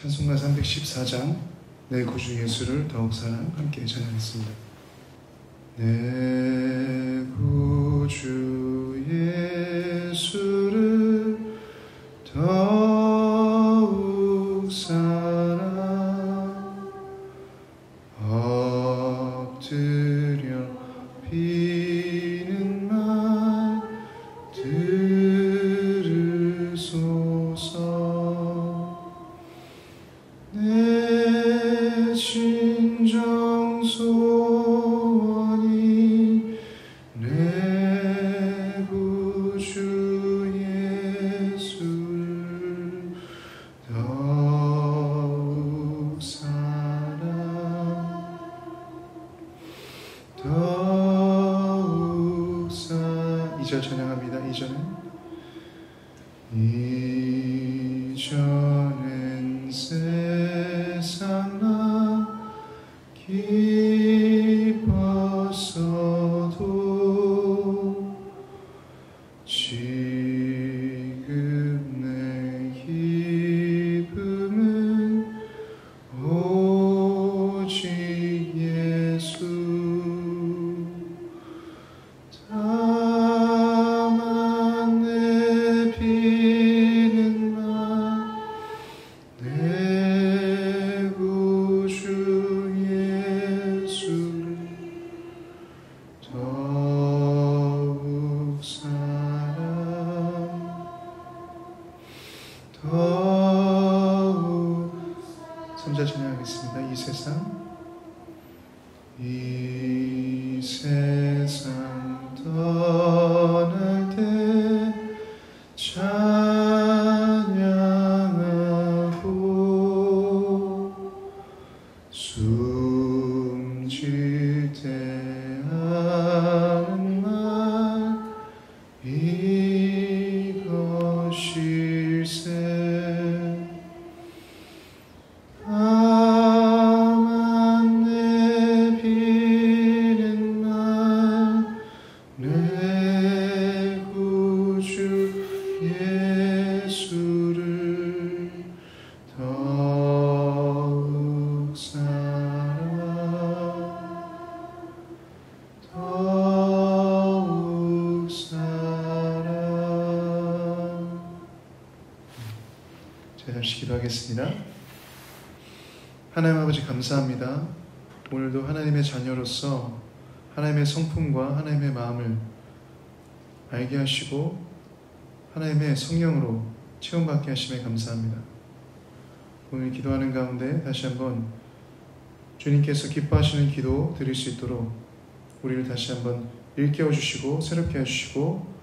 찬송가 314장 내 구주 예수를 더욱 사랑 함께 찬양했습니다. 내 구주 예수를 더욱 사랑 엎드려 비는 말 들으소서. 내 진정 소원이 내 구주 예수를 더욱 사랑 더욱 사랑. 2절 찬양합니다. 2절은 세상 나 기뻤어도 지금 내 기쁨은 오직 예수. 다만 내 비는 말 내 구주 예수를 더욱 사랑 더욱. 3절 찬양하겠습니다. 이 세상 떠날 때 찬양하고 숨질 때 하는 말 이것일세. 다만 내 비는 말 내 구주 예수를 더욱 사랑 더욱 사랑. 자, 잠시 기도하겠습니다. 하나님 아버지 감사합니다. 오늘도 하나님의 자녀로서 하나님의 성품과 하나님의 마음을 알게 하시고 하나님의 성령으로 체험받게 하심에 감사합니다. 오늘 기도하는 가운데 다시 한번 주님께서 기뻐하시는 기도 드릴 수 있도록 우리를 다시 한번 일깨워 주시고 새롭게 해주시고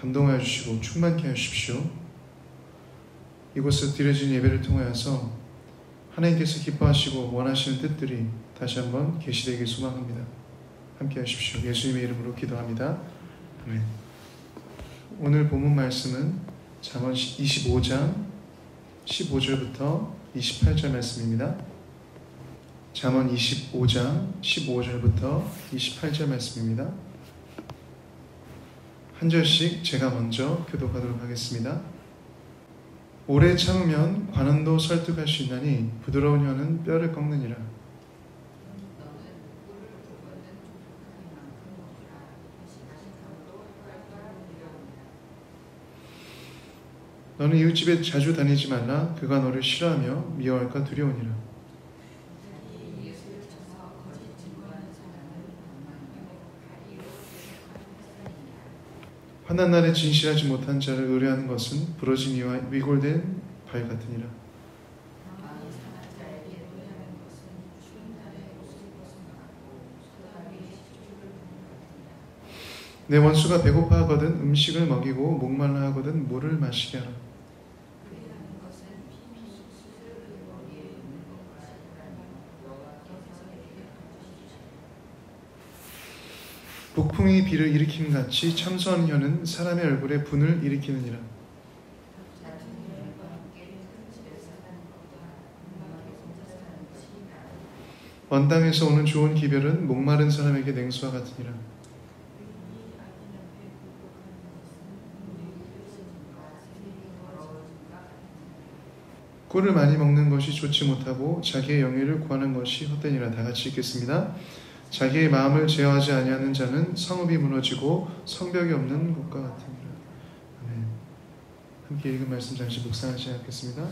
감동하여 주시고 충만케 하십시오. 이곳에서 드려진 예배를 통하여서 하나님께서 기뻐하시고 원하시는 뜻들이 다시 한번 계시되길 소망합니다. 함께 하십시오. 예수님의 이름으로 기도합니다. 아멘. 오늘 본문 말씀은 잠언 25장 15절부터 28절 말씀입니다. 잠언 25장 15절부터 28절 말씀입니다. 한 절씩 제가 먼저 교독하도록 하겠습니다. 오래 참으면 관원도 설득할 수 있나니 부드러운 혀는 뼈를 꺾느니라. 너는 이웃집에 자주 다니지 말라. 그가 너를 싫어하며 미워할까 두려우니라. 환난 날에 진실하지 못한 자를 의뢰하는 것은 부러진 이와 위골된 발 같으니라. 내 원수가 배고파 하거든 음식을 먹이고 목말라 하거든 물을 마시게 하라. 북풍이 비를 일으킴 같이 참소하는 혀는 사람의 얼굴에 분을 일으키느니라. 먼 땅에서 오는 좋은 기별은 목마른 사람에게 냉수와 같으니라. 꿀을 많이 먹는 것이 좋지 못하고 자기의 영예를 구하는 것이 헛되니라. 다 같이 읽겠습니다. 자기의 마음을 제어하지 아니하는 자는 성읍이 무너지고 성벽이 없는 곳과 같으니라. 아멘. 함께 읽은 말씀 잠시 묵상하시 않겠습니다.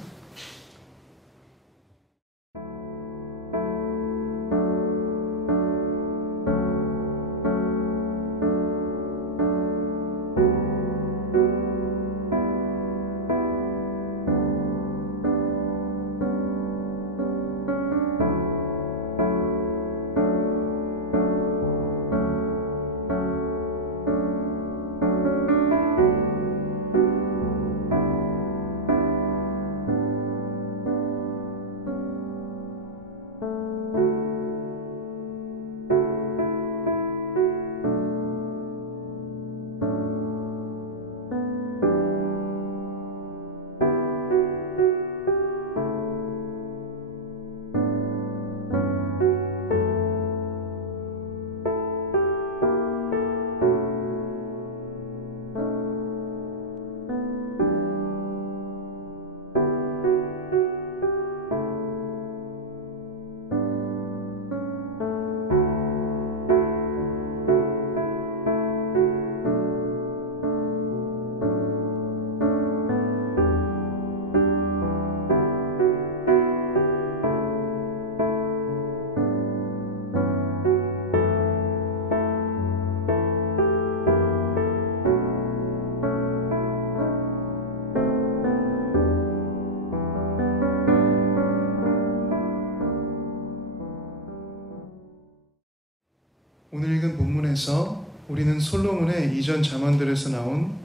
오늘 읽은 본문에서 우리는 솔로몬의 이전 잠언들에서 나온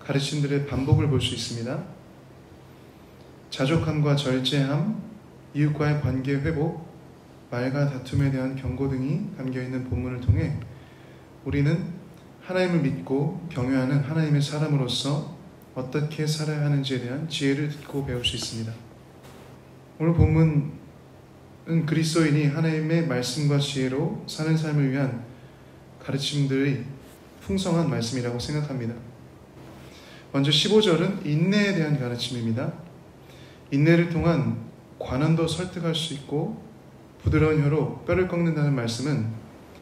가르침들의 반복을 볼 수 있습니다. 자족함과 절제함, 이웃과의 관계 회복, 말과 다툼에 대한 경고 등이 담겨있는 본문을 통해 우리는 하나님을 믿고 경외하는 하나님의 사람으로서 어떻게 살아야 하는지에 대한 지혜를 듣고 배울 수 있습니다. 오늘 본문은 그리스도인이 하나님의 말씀과 지혜로 사는 삶을 위한 가르침들이 풍성한 말씀이라고 생각합니다. 먼저 15절은 인내에 대한 가르침입니다. 인내를 통한 관원도 설득할 수 있고 부드러운 혀로 뼈를 꺾는다는 말씀은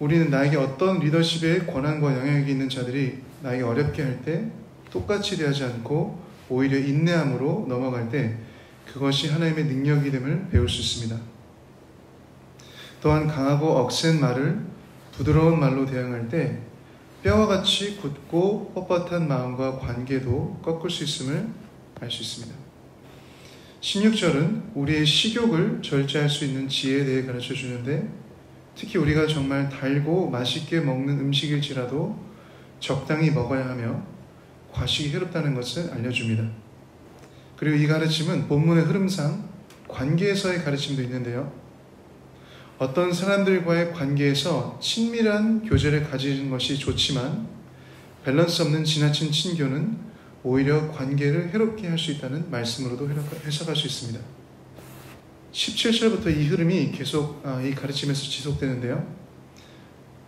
우리는 나에게 어떤 리더십의 권한과 영향력이 있는 자들이 나에게 어렵게 할 때 똑같이 대하지 않고 오히려 인내함으로 넘어갈 때 그것이 하나님의 능력이 됨을 배울 수 있습니다. 또한 강하고 억센 말을 부드러운 말로 대항할 때 뼈와 같이 굳고 뻣뻣한 마음과 관계도 꺾을 수 있음을 알 수 있습니다. 16절은 우리의 식욕을 절제할 수 있는 지혜에 대해 가르쳐 주는데 특히 우리가 정말 달고 맛있게 먹는 음식일지라도 적당히 먹어야 하며 과식이 해롭다는 것을 알려줍니다. 그리고 이 가르침은 본문의 흐름상 관계에서의 가르침도 있는데요. 어떤 사람들과의 관계에서 친밀한 교제를 가지는 것이 좋지만 밸런스 없는 지나친 친교는 오히려 관계를 해롭게 할 수 있다는 말씀으로도 해석할 수 있습니다. 17절부터 이 흐름이 계속 이 가르침에서 지속되는데요.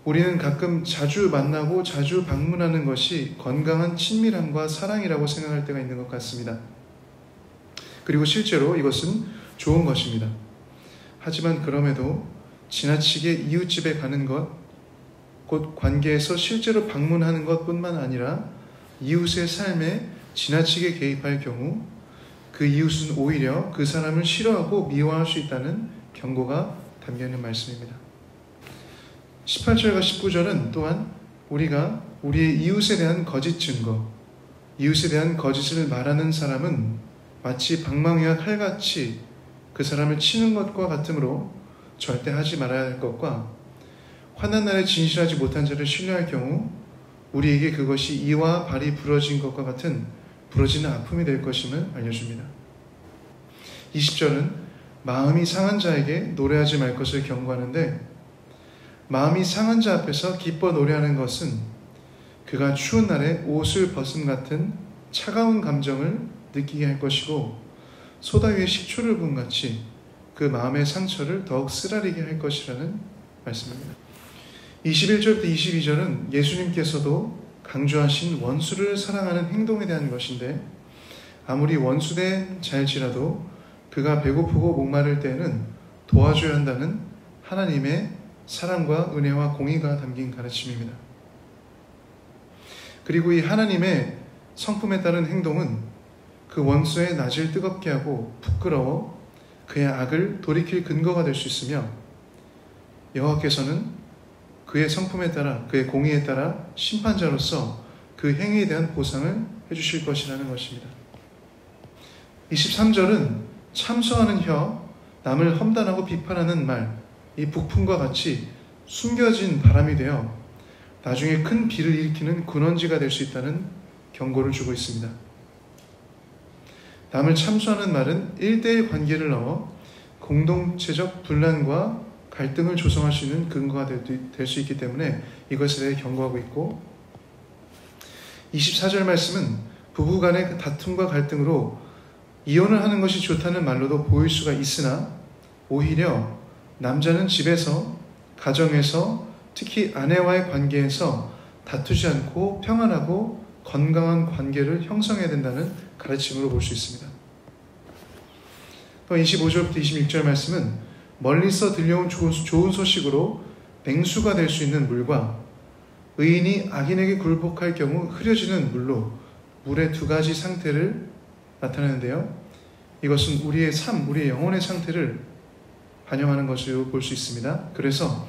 우리는 가끔 자주 만나고 자주 방문하는 것이 건강한 친밀함과 사랑이라고 생각할 때가 있는 것 같습니다. 그리고 실제로 이것은 좋은 것입니다. 하지만 그럼에도 지나치게 이웃집에 가는 것, 곧 관계에서 실제로 방문하는 것뿐만 아니라 이웃의 삶에 지나치게 개입할 경우 그 이웃은 오히려 그 사람을 싫어하고 미워할 수 있다는 경고가 담겨있는 말씀입니다. 18절과 19절은 또한 우리가 우리의 이웃에 대한 거짓 증거, 이웃에 대한 거짓을 말하는 사람은 마치 방망이와 칼같이 그 사람을 치는 것과 같으므로 절대 하지 말아야 할 것과 환난 날에 진실하지 못한 자를 신뢰할 경우 우리에게 그것이 이와 발이 부러진 것과 같은 부러지는 아픔이 될 것임을 알려줍니다. 20절은 마음이 상한 자에게 노래하지 말 것을 경고하는데 마음이 상한 자 앞에서 기뻐 노래하는 것은 그가 추운 날에 옷을 벗음 같은 차가운 감정을 느끼게 할 것이고 소다 위에 식초를 부은 같이 그 마음의 상처를 더욱 쓰라리게 할 것이라는 말씀입니다. 21절부터 22절은 예수님께서도 강조하신 원수를 사랑하는 행동에 대한 것인데 아무리 원수된 자일지라도 그가 배고프고 목마를 때에는 도와줘야 한다는 하나님의 사랑과 은혜와 공의가 담긴 가르침입니다. 그리고 이 하나님의 성품에 따른 행동은 그 원수의 낯을 뜨겁게 하고 부끄러워 그의 악을 돌이킬 근거가 될 수 있으며, 여호와께서는 그의 성품에 따라, 그의 공의에 따라 심판자로서 그 행위에 대한 보상을 해주실 것이라는 것입니다. 23절은 참소하는 혀, 남을 험담하고 비판하는 말, 이 북풍과 같이 숨겨진 바람이 되어 나중에 큰 비를 일으키는 근원지가 될 수 있다는 경고를 주고 있습니다. 남을 참소하는 말은 1대1 관계를 넣어 공동체적 분란과 갈등을 조성할 수 있는 근거가 될 수 있기 때문에 이것에 대해 경고하고 있고, 24절 말씀은 부부 간의 다툼과 갈등으로 이혼을 하는 것이 좋다는 말로도 보일 수가 있으나, 오히려 남자는 집에서, 가정에서, 특히 아내와의 관계에서 다투지 않고 평안하고 건강한 관계를 형성해야 된다는 가르침으로 볼 수 있습니다. 또 25절부터 26절 말씀은 멀리서 들려온 좋은 소식으로 냉수가 될 수 있는 물과 의인이 악인에게 굴복할 경우 흐려지는 물로, 물의 두 가지 상태를 나타내는데요. 이것은 우리의 삶, 우리의 영혼의 상태를 반영하는 것으로 볼 수 있습니다. 그래서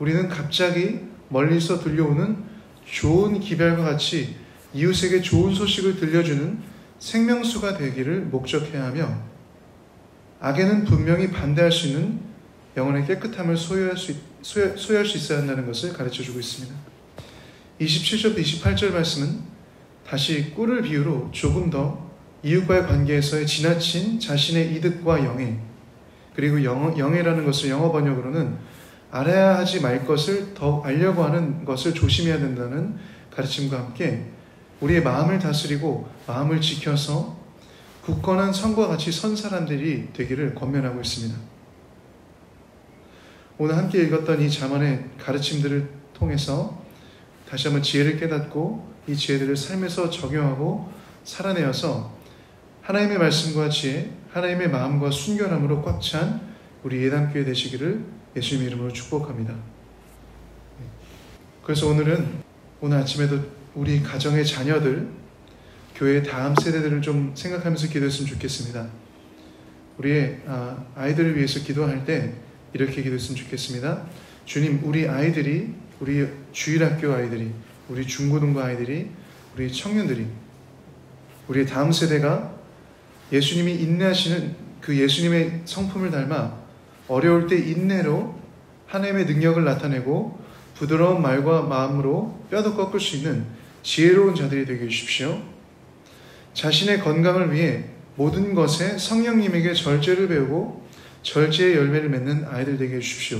우리는 갑자기 멀리서 들려오는 좋은 기별과 같이 이웃에게 좋은 소식을 들려주는 생명수가 되기를 목적해야 하며, 악에는 분명히 반대할 수 있는 영혼의 깨끗함을 소유할 수 있어야 한다는 것을 가르쳐주고 있습니다. 27절부터 28절 말씀은 다시 꿀을 비유로 조금 더 이웃과의 관계에서의 지나친 자신의 이득과 영예, 그리고 영예라는 것을 영어 번역으로는 알아야 하지 말 것을 더 알려고 하는 것을 조심해야 된다는 가르침과 함께 우리의 마음을 다스리고 마음을 지켜서 굳건한 성과 같이 선 사람들이 되기를 권면하고 있습니다. 오늘 함께 읽었던 이 잠언의 가르침들을 통해서 다시 한번 지혜를 깨닫고 이 지혜들을 삶에서 적용하고 살아내어서 하나님의 말씀과 지혜, 하나님의 마음과 순결함으로 꽉 찬 우리 예담교회 되시기를 예수님의 이름으로 축복합니다. 그래서 오늘 아침에도 우리 가정의 자녀들, 교회의 다음 세대들을 좀 생각하면서 기도했으면 좋겠습니다. 우리의 아이들을 위해서 기도할 때 이렇게 기도했으면 좋겠습니다. 주님, 우리 아이들이, 우리 주일학교 아이들이, 우리 중고등부 아이들이, 우리 청년들이, 우리의 다음 세대가 예수님이 인내하시는 그 예수님의 성품을 닮아 어려울 때 인내로 하나님의 능력을 나타내고 부드러운 말과 마음으로 뼈도 꺾을 수 있는 지혜로운 자들이 되게 해주십시오. 자신의 건강을 위해 모든 것에 성령님에게 절제를 배우고 절제의 열매를 맺는 아이들 되게 해주십시오.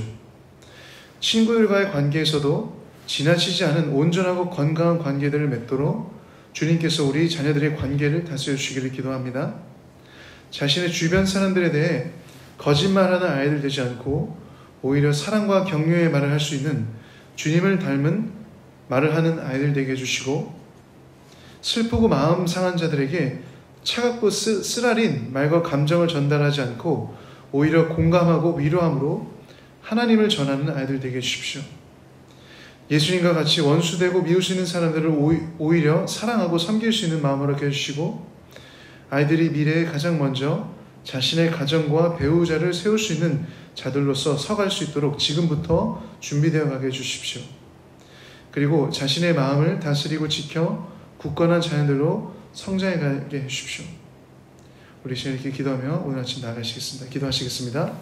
친구들과의 관계에서도 지나치지 않은 온전하고 건강한 관계들을 맺도록 주님께서 우리 자녀들의 관계를 다스려 주시기를 기도합니다. 자신의 주변 사람들에 대해 거짓말하는 아이들 되지 않고 오히려 사랑과 격려의 말을 할 수 있는 주님을 닮은 말을 하는 아이들 되게 해주시고, 슬프고 마음 상한 자들에게 차갑고 쓰라린 말과 감정을 전달하지 않고 오히려 공감하고 위로함으로 하나님을 전하는 아이들 되게 해주십시오. 예수님과 같이 원수되고 미우시는 사람들을 오히려 사랑하고 섬길 수 있는 마음으로 해주시고, 아이들이 미래에 가장 먼저 자신의 가정과 배우자를 세울 수 있는 자들로서 서갈 수 있도록 지금부터 준비되어 가게 해주십시오. 그리고 자신의 마음을 다스리고 지켜 굳건한 자녀들로 성장해 가게 해주십시오. 우리 이렇게 기도하며 오늘 아침 나가시겠습니다. 기도하시겠습니다.